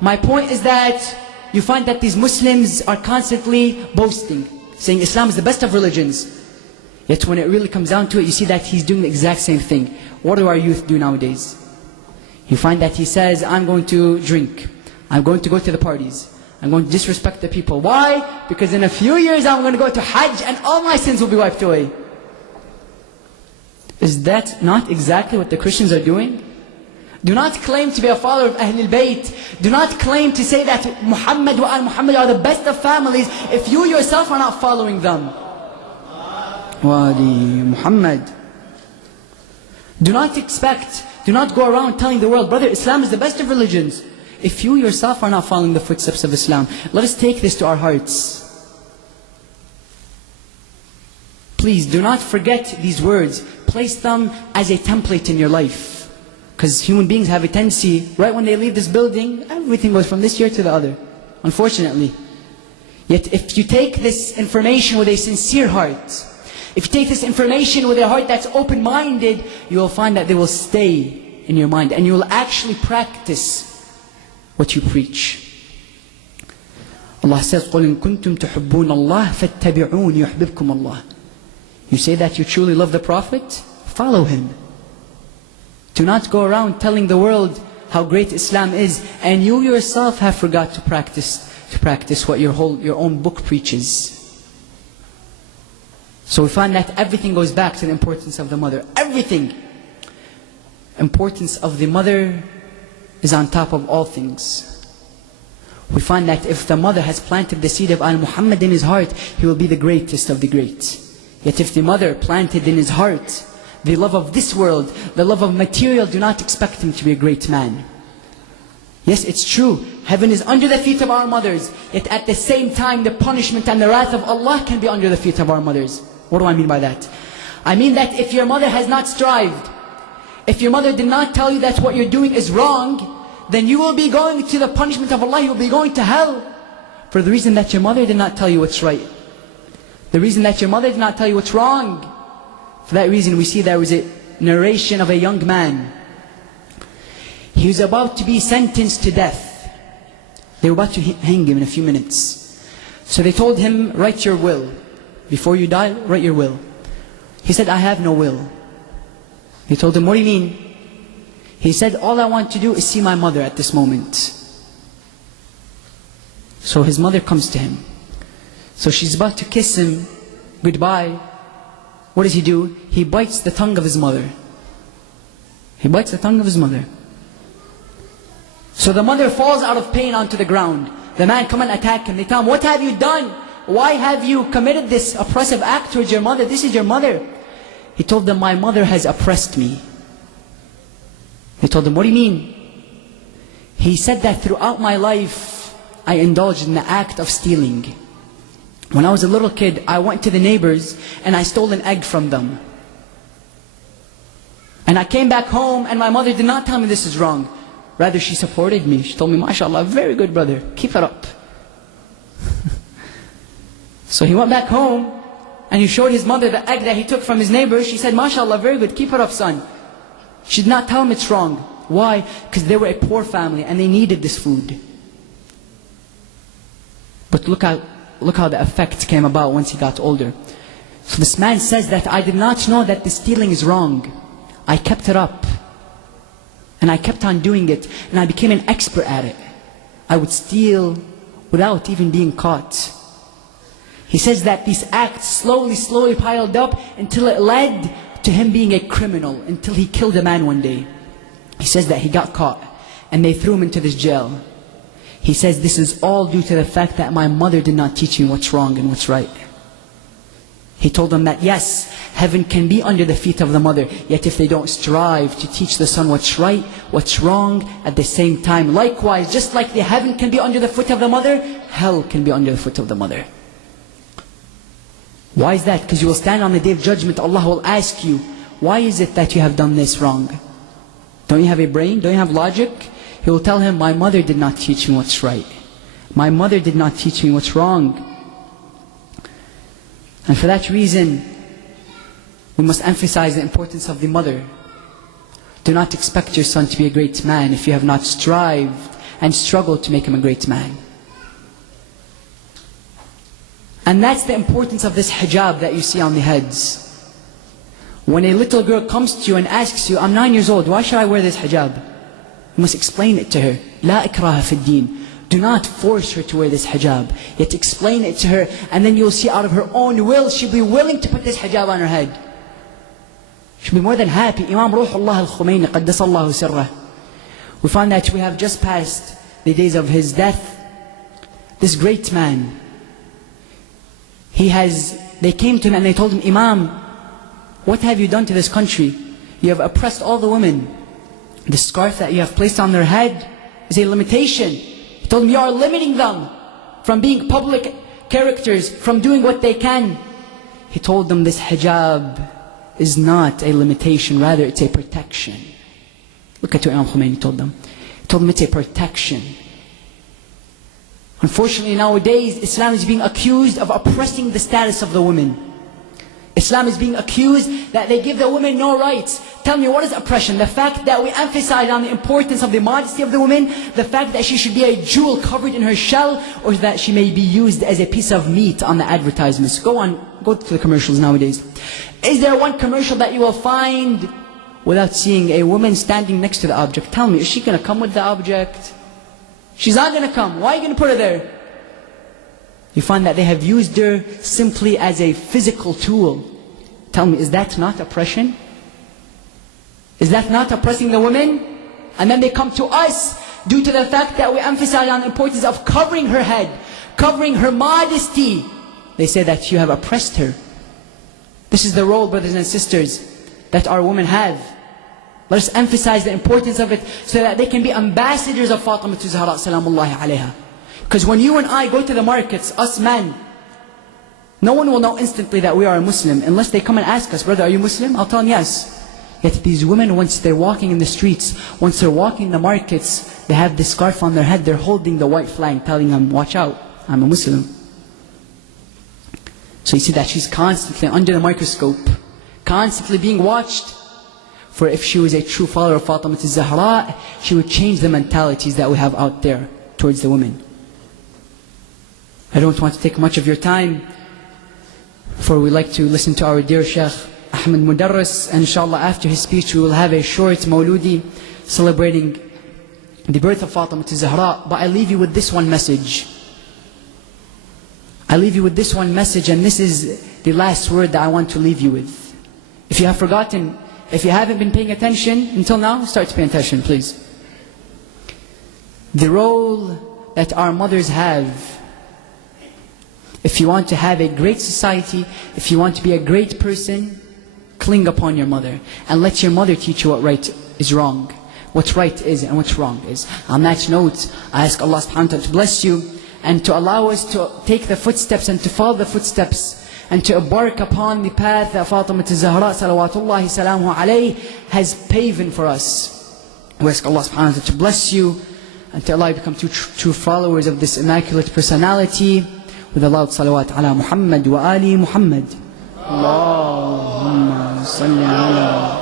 My point is that you find that these Muslims are constantly boasting, saying Islam is the best of religions. Yet when it really comes down to it, you see that he's doing the exact same thing. What do our youth do nowadays? You find that he says, I'm going to drink. I'm going to go to the parties. I'm going to disrespect the people. Why? Because in a few years I'm going to go to Hajj and all my sins will be wiped away. Is that not exactly what the Christians are doing? Do not claim to be a follower of Ahlul Bayt. Do not claim to say that Muhammad wa al-Muhammad are the best of families if you yourself are not following them. Wali Muhammad. Do not go around telling the world, brother, Islam is the best of religions, if you yourself are not following the footsteps of Islam. Let us take this to our hearts. Please do not forget these words. Place them as a template in your life. Because human beings have a tendency, right when they leave this building, everything goes from this year to the other, unfortunately. Yet if you take this information with a sincere heart, if you take this information with a heart that's open-minded, you will find that they will stay in your mind and you will actually practice what you preach. Allah says, قُلْ إِن كُنْتُمْ تُحِبُّونَ اللَّهَ فَاتَّبِعُونِ يُحْبِبْكُمُ اللَّهِ. You say that you truly love the Prophet? Follow him. Do not go around telling the world how great Islam is, and you yourself have forgot to practice what your own book preaches. So we find that everything goes back to the importance of the mother. Everything. Importance of the mother is on top of all things. We find that if the mother has planted the seed of Al-Muhammad in his heart, he will be the greatest of the great. Yet if the mother planted in his heart the love of this world, the love of material, do not expect him to be a great man. Yes, it's true, heaven is under the feet of our mothers, yet at the same time the punishment and the wrath of Allah can be under the feet of our mothers. What do I mean by that? I mean that if your mother has not strived, if your mother did not tell you that what you're doing is wrong, then you will be going to the punishment of Allah, you will be going to hell. For the reason that your mother did not tell you what's right. The reason that your mother did not tell you what's wrong. For that reason we see there was a narration of a young man. He was about to be sentenced to death. They were about to hang him in a few minutes. So they told him, write your will. Before you die, write your will. He said, I have no will. They told him, what do you mean? He said, all I want to do is see my mother at this moment. So his mother comes to him. So she's about to kiss him goodbye. What does he do? He bites the tongue of his mother. He bites the tongue of his mother. So the mother falls out of pain onto the ground. The man come and attack him. They tell him, what have you done? Why have you committed this oppressive act towards your mother? This is your mother. He told them, my mother has oppressed me. They told him, what do you mean? He said that throughout my life, I indulged in the act of stealing. When I was a little kid, I went to the neighbors and I stole an egg from them. And I came back home and my mother did not tell me this is wrong. Rather, she supported me. She told me, MashaAllah, very good brother, keep it up. So he went back home and he showed his mother the egg that he took from his neighbor. She said, MashaAllah, very good, keep it up, son. She did not tell him it's wrong. Why? Because they were a poor family and they needed this food. But look how the effect came about once he got older. So this man says that I did not know that the stealing is wrong. I kept it up. And I kept on doing it. And I became an expert at it. I would steal without even being caught. He says that these acts slowly piled up until it led to him being a criminal, until he killed a man one day. He says that he got caught and they threw him into this jail. He says this is all due to the fact that my mother did not teach me what's wrong and what's right. He told them that yes, heaven can be under the feet of the mother, yet if they don't strive to teach the son what's right, what's wrong, at the same time, likewise, just like the heaven can be under the foot of the mother, hell can be under the foot of the mother. Why is that? Because you will stand on the day of judgment, Allah will ask you, why is it that you have done this wrong? Don't you have a brain? Don't you have logic? He will tell him, my mother did not teach me what's right. My mother did not teach me what's wrong. And for that reason, we must emphasize the importance of the mother. Do not expect your son to be a great man if you have not strived and struggled to make him a great man. And that's the importance of this hijab that you see on the heads. When a little girl comes to you and asks you, I'm 9 years old, why should I wear this hijab? You must explain it to her. لا إكراه في الدين. Do not force her to wear this hijab. You have to explain it to her, and then you'll see out of her own will, she'll be willing to put this hijab on her head. She'll be more than happy. Imam Ruhullah al-Khumayni, قدس الله سره. We find that we have just passed the days of his death. This great man, they came to him and they told him, Imam, what have you done to this country? You have oppressed all the women. The scarf that you have placed on their head is a limitation. He told them, you are limiting them from being public characters, from doing what they can. He told them, this hijab is not a limitation, rather it's a protection. Look at what Imam Khomeini told them. He told them it's a protection. Unfortunately nowadays, Islam is being accused of oppressing the status of the women. Islam is being accused that they give the women no rights. Tell me, what is oppression? The fact that we emphasize on the importance of the modesty of the woman, the fact that she should be a jewel covered in her shell, or that she may be used as a piece of meat on the advertisements. Go to the commercials nowadays. Is there one commercial that you will find without seeing a woman standing next to the object? Tell me, is she going to come with the object? She's not going to come. Why are you going to put her there? You find that they have used her simply as a physical tool. Tell me, is that not oppression? Is that not oppressing the women? And then they come to us due to the fact that we emphasize on the importance of covering her head, covering her modesty. They say that you have oppressed her. This is the role, brothers and sisters, that our women have. Let us emphasize the importance of it so that they can be ambassadors of Fatima to Zahra salamullahi alayha. Because when you and I go to the markets, us men, no one will know instantly that we are a Muslim unless they come and ask us, brother, are you Muslim? I'll tell them yes. Yet these women, once they're walking in the streets, once they're walking in the markets, they have this scarf on their head, they're holding the white flag, telling them, watch out, I'm a Muslim. So you see that she's constantly under the microscope, constantly being watched. For if she was a true follower of Fatima Zahra, she would change the mentalities that we have out there towards the women. I don't want to take much of your time, for we like to listen to our dear Sheikh Ahmed Mudarris, and inshallah after his speech we will have a short Mawludi celebrating the birth of Fatima Zahra. But I leave you with this one message. I leave you with this one message, and this is the last word that I want to leave you with. If you have forgotten, if you haven't been paying attention until now, start to pay attention, please. The role that our mothers have. If you want to have a great society, if you want to be a great person, cling upon your mother and let your mother teach you what right is wrong, what right is and what's wrong is. On that note, I ask Allah subhanahu wa ta'ala to bless you and to allow us to take the footsteps and to follow the footsteps and to embark upon the path that Fatima Zahra salawatullahi salamuhu alayhi has paven for us. We ask Allah subhanahu wa ta'ala to bless you and to allow you to become true followers of this immaculate personality. With a loud salawat ala Muhammad wa ali Muhammad. Allahumma salli ala